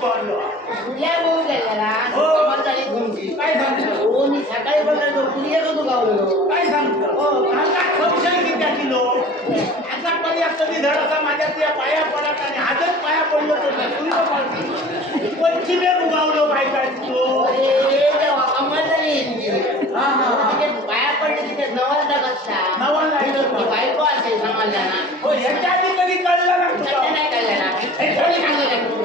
बोल गेलेला, हो. काय सांगतो? हो, मी सकाळी बघायचो, पुढल्या कधी गावलेलो. काय सांगतो? हो किलो? आता कधी माझ्या त्या पाया पडत आणि आजच पाया पडलो उगावलो काय काय तो? पाया पडले तिथे बायको असेल समाजाला. हो याच्या आधी कधी कळलं ना नाही कळलेला. हे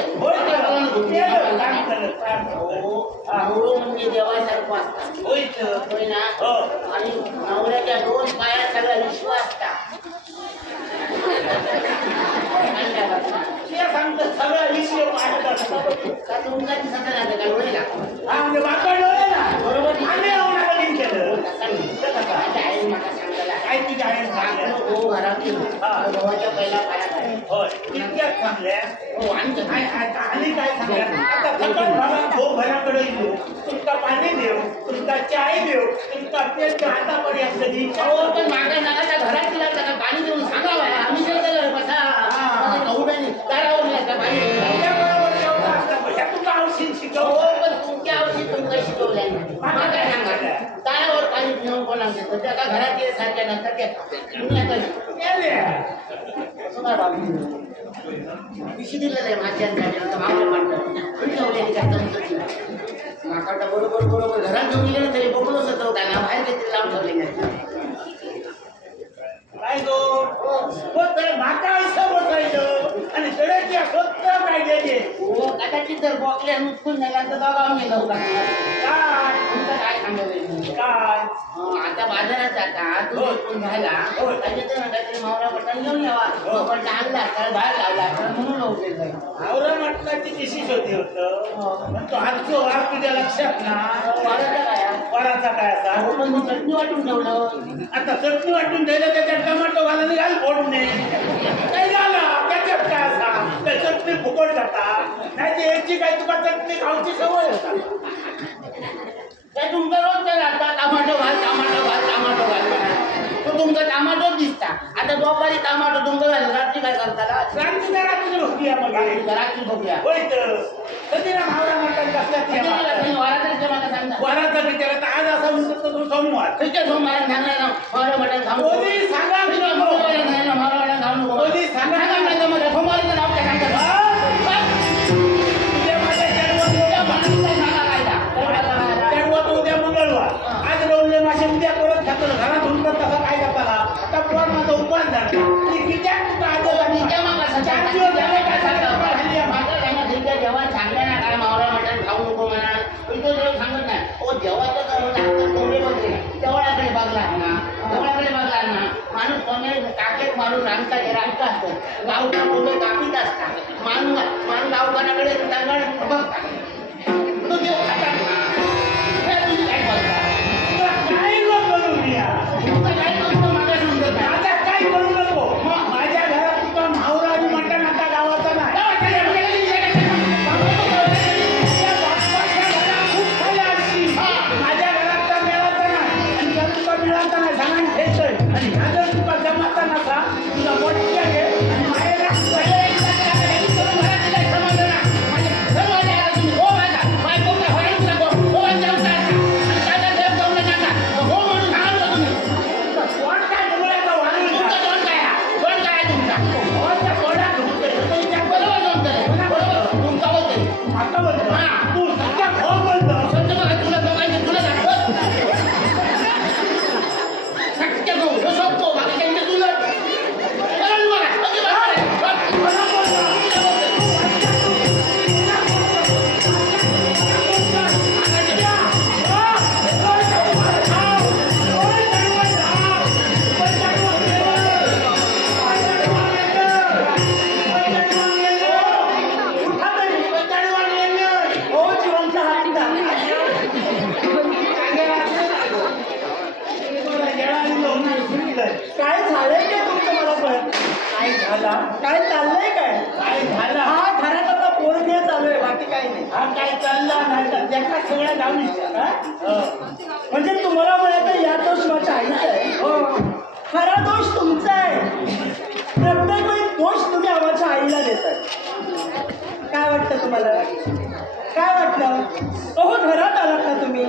पाया पडतोय? होय त्या तर. मुलानं घुमली. केलं, काम केलं, काम केलं. हो, नवरो म्हणजे देवासारखं असतं. होय तर. होय ना हो. आणि नवऱ्याच्या दोन पायात सगळा विश्व असता अंड्या बसता. ते सांगतं सगळं विषय पाहत असतं. का तुमचा दिसत नाही का डोळे लागतात? हा म्हणजे वाकड होय ना बरोबर. आम्ही एवढा कधी केलं तसा नाही. माझ्या आईने मला सांगायला काय तुझ्या आईने आपलं सांगितलं भाऊ घरात गेलो. हा. भावाच्या पहिला पायात आहे. होय इतक्यात सांगल्या हो, आणि ते काय आता आणि काय सांगल्या आता सकल भागात भाऊ घराकडे येऊ तुमका पाणी देऊ तुमका चाय देऊ तुमका हातापर्यंत अहो, पण मागं घरात का पाणी देऊन सांगावं आम्ही बसा. दारावर पाणी तुला औषध शिकव हो, पण तुमच्या आवडी तुमच्या शिकवल्या नाही. मला काय सांगा? दारावर पाणी पिऊन कोणाला देतो? का घरात गेले सारख्या नंतर ते पिशी दिलेलं आहे वाटतं बरोबर बरोबर. घरात घेऊन गेलं तरी बघूनच होतो. काय ना बाहेर काहीतरी लावून ठेवले नाही काय गो हो तर माका असं बसायचं. आणि तळ्याच्या स्वस्त काय द्यायचे हो कदाचित जर बॉकल्या नुसकून झाला तर बाबा मी लावू लागणार काय? तुमचं काय सांगायचं? काय? हं, आता बाजारात जाता. तू हो. विकून झाला हो. त्याच्यात ना काहीतरी मावरा बटन घेऊन यावा हो. पण आणला तर बाहेर लावला तर म्हणून काय आवरा म्हटलं ती दिशीच होती होतं हो. पण तो वार तुझ्या लक्षात ना काय वराचा काय असा अहो, पण मी चटणी वाटून ठेवलं आता चटणी वाटून ठेवलं त्याच्यात टमाटो घाला घाल फोडून नये काय झालं त्याच्यात काय असा त्या चटणी फुकट जाता नाही ते याची काय तुला चटणी खाऊची सवय होता ते तुमचं रोज ते लागता टमाटो घाल टमाटो घाल टमाटो घाल तो तुमचा टमाटोच दिसता आता दुपारी टमाटो घाल रात्री काय करता क्रांती करा तुझी भक्ती आहे मग रात्री बघूया होय तर. कधी ना भावना म्हणतात कसल्या वारात्री मला सांगता? वराचा विचार आता आज असा म्हणतो तो सोमवार. खिच्या सोमवार सांगणार ना मारा बटन खाऊ कोणी सांगा मी नको. कोणी सांगा असतं गावठा मुलं कापीत असतात. मान मान गावकऱ्याकडे दगड बघतात लावली हा? हो. म्हणजे तुम्हाला म्हणायचं या दोष माझ्या आईचा आहे. हो खरा दोष तुमचा आहे. प्रत्येक वेळी दोष तुम्ही आम्हाच्या आईला देताय. काय वाटतं तुम्हाला? काय वाटलं? अहो घरात आलात ना तुम्ही.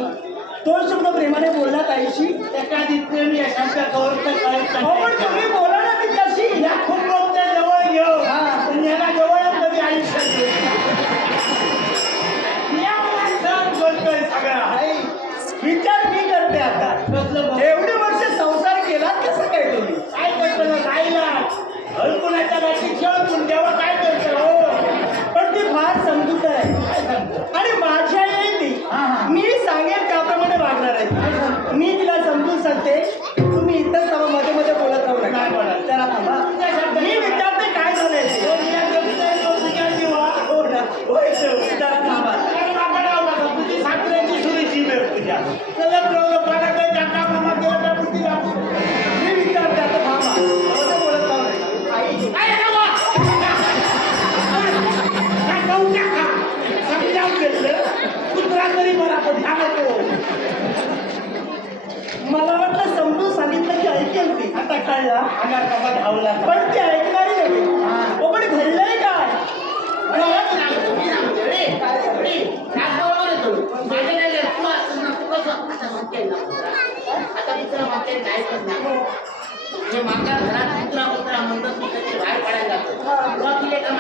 दोन शब्द प्रेमाने बोललात आईशी एखादी प्रेमी या शब्दाचा अर्थ कळत अहो पण. तुम्ही बोला ना तिच्याशी. या जरा थांबा मी कसा धावला पण ती ऐकणारी नव्हे हो. पण घडलंय काय? आता नाही घरात कुत्रा कुत्रा म्हणतात मी त्याची बाहेर पडायला जातो. तुला दिले का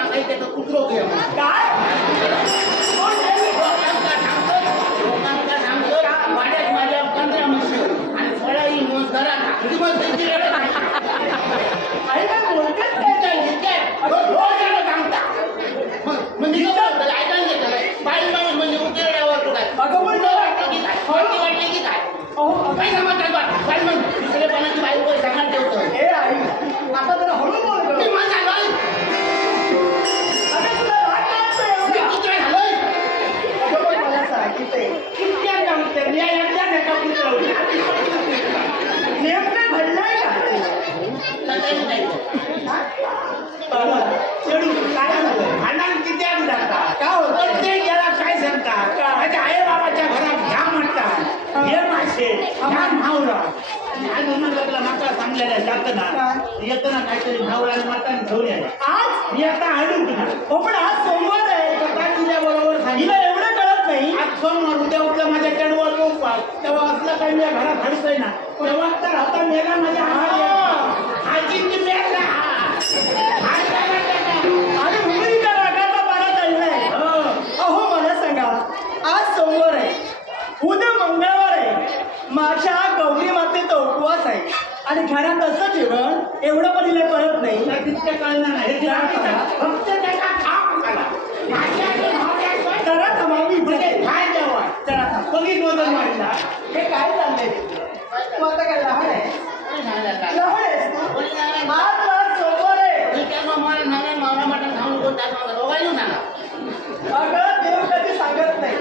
तर कुत्रो घे. काय? कोण हे लोकांका म्हणून सांगलेला काहीतरी घेऊन यायला आज? मी आता आलो तुला हो पण आज सोमवार आहे स्वतः तुझ्या बरोबर सांगितलं एवढं कळत नाही. आज सोमवार उद्या उठलं माझ्या चढवर उपास. तेव्हा असलं काही मी घरात हडतोय ना. तेव्हा तर आता मेला माझ्या हात आजींची मेला. आणि घरात असं जेवण एवढं पण हिला कळत नाही तुला कळणार नाही. तुला फक्त त्याचा जरा थांबा मी म्हणजे. काय जेवण? जरा थांबा बघितलं होतं माझ्या. हे काय चाललंय तू आता काय लहान आहे? लहान मावळा मटण खाऊन कोण. अगं देव कधी सांगत नाही.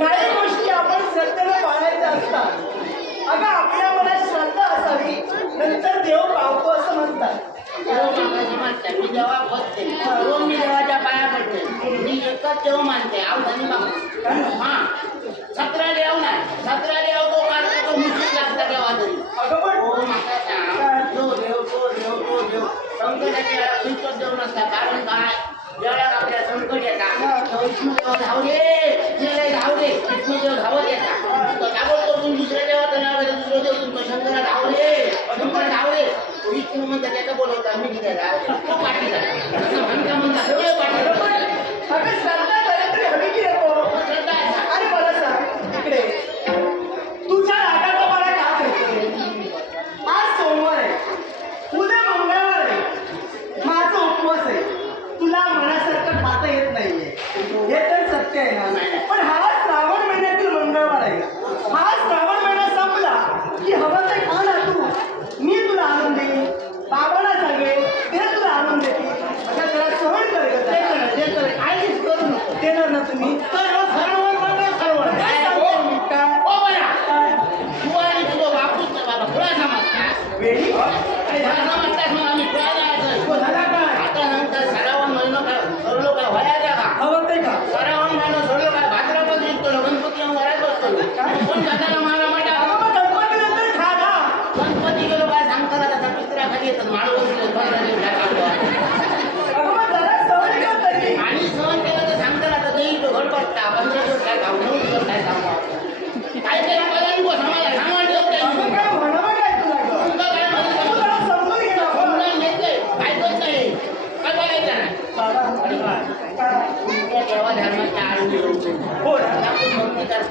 काही गोष्टी आपण श्रद्धेने पाळायच्या असतात अगं आपल्या मनात श्रद्धा असावी. नंतर देव पावतो असं म्हणतात. मी देवा बसते रोज मी देवाच्या पाया पडते मी एकच देव मानते आवधानी मागतो हा सतरा देव नाही सतरा देव तो काढतो तो मुस्लिम लागता देवा तरी अगं पण हो माका सांग तो देव तो देव तो देव संकटाच्या तुमचं देव नसता कारण काय? ज्यावेळेला आपल्या संकट येतात. तो म्हणतात त्याचा बोलवता मी तिथे धाव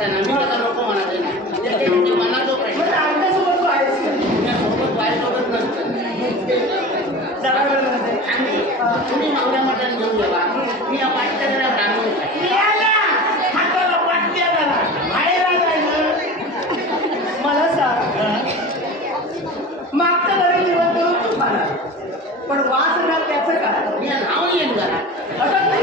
देणार मी त्याचा नको म्हणा देणार म्हणजे त्यांच्या मनाचा प्रश्न आमच्यासोबत तुमच्यासोबत बायसोबत नसतं. आणि तुम्ही मावऱ्या मठात या पण वास ना त्याचं काय? नाव येईल जरा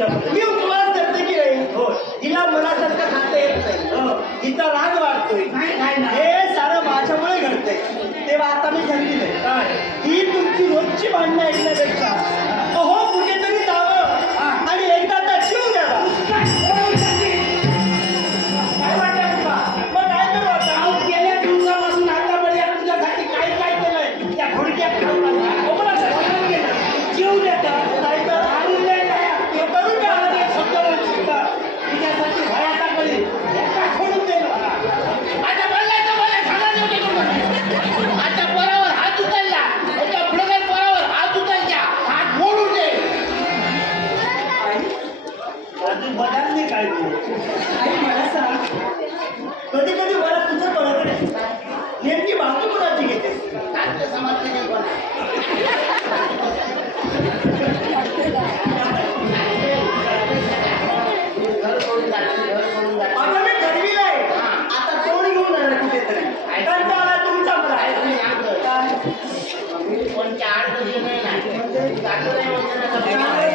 मी उपवास करते की नाही हिला मनासारखं खाता येत नाही. हिचा राग वाढतोय. हे सारं माझ्यामुळे घडतंय. तेव्हा आता मी ठरली नाही ही तुमची रोजची भांडणं ऐकण्यापेक्षा Obrigada.